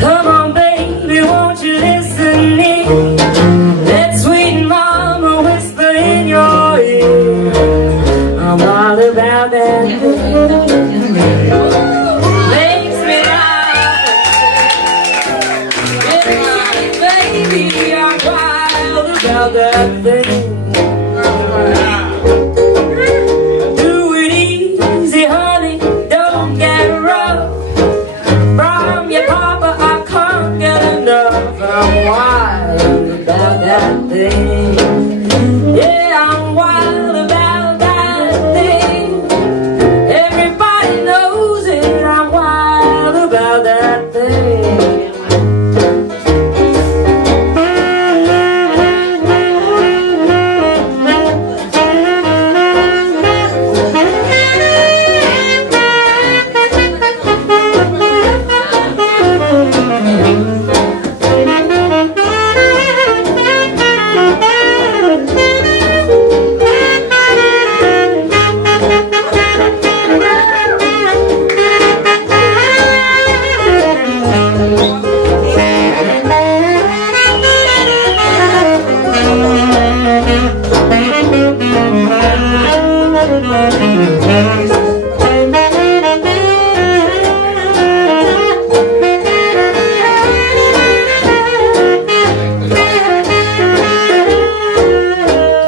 Come on, baby, won't you listen in? That sweet mama whisper in your ear. I'm all about that thing. Makes me laugh. Baby, I'm wild about that thing. Do it easy, honey, don't get rough. From your papa, I can't get enough. I'm wild about that thing. Yeah, I'm wild about that thing. Everybody knows it. I'm wild about that thing.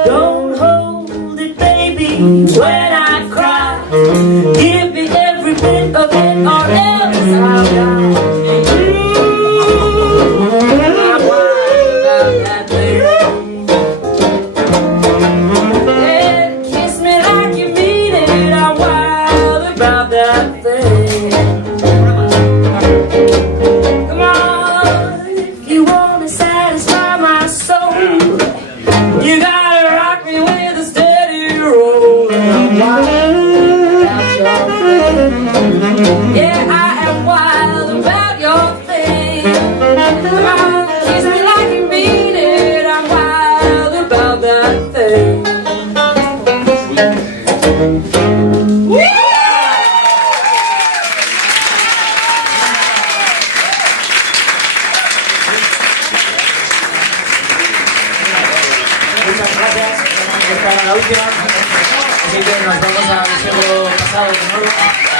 Don't hold it, baby, when I cry. Give me every bit of it, or else I'll die. I'm wild about that thing. Yeah, kiss me like you mean it. I'm wild about that thing. Come on, if you want to satisfy my soul, you gotta rock me with a steady roll. I'm wild about your thing. Yeah, I am wild about your thing. Come on, kiss me like you mean it. I'm wild about that thing. Muchas gracias. Esta era la última. Así que nos vamos al siglo pasado de nuevo.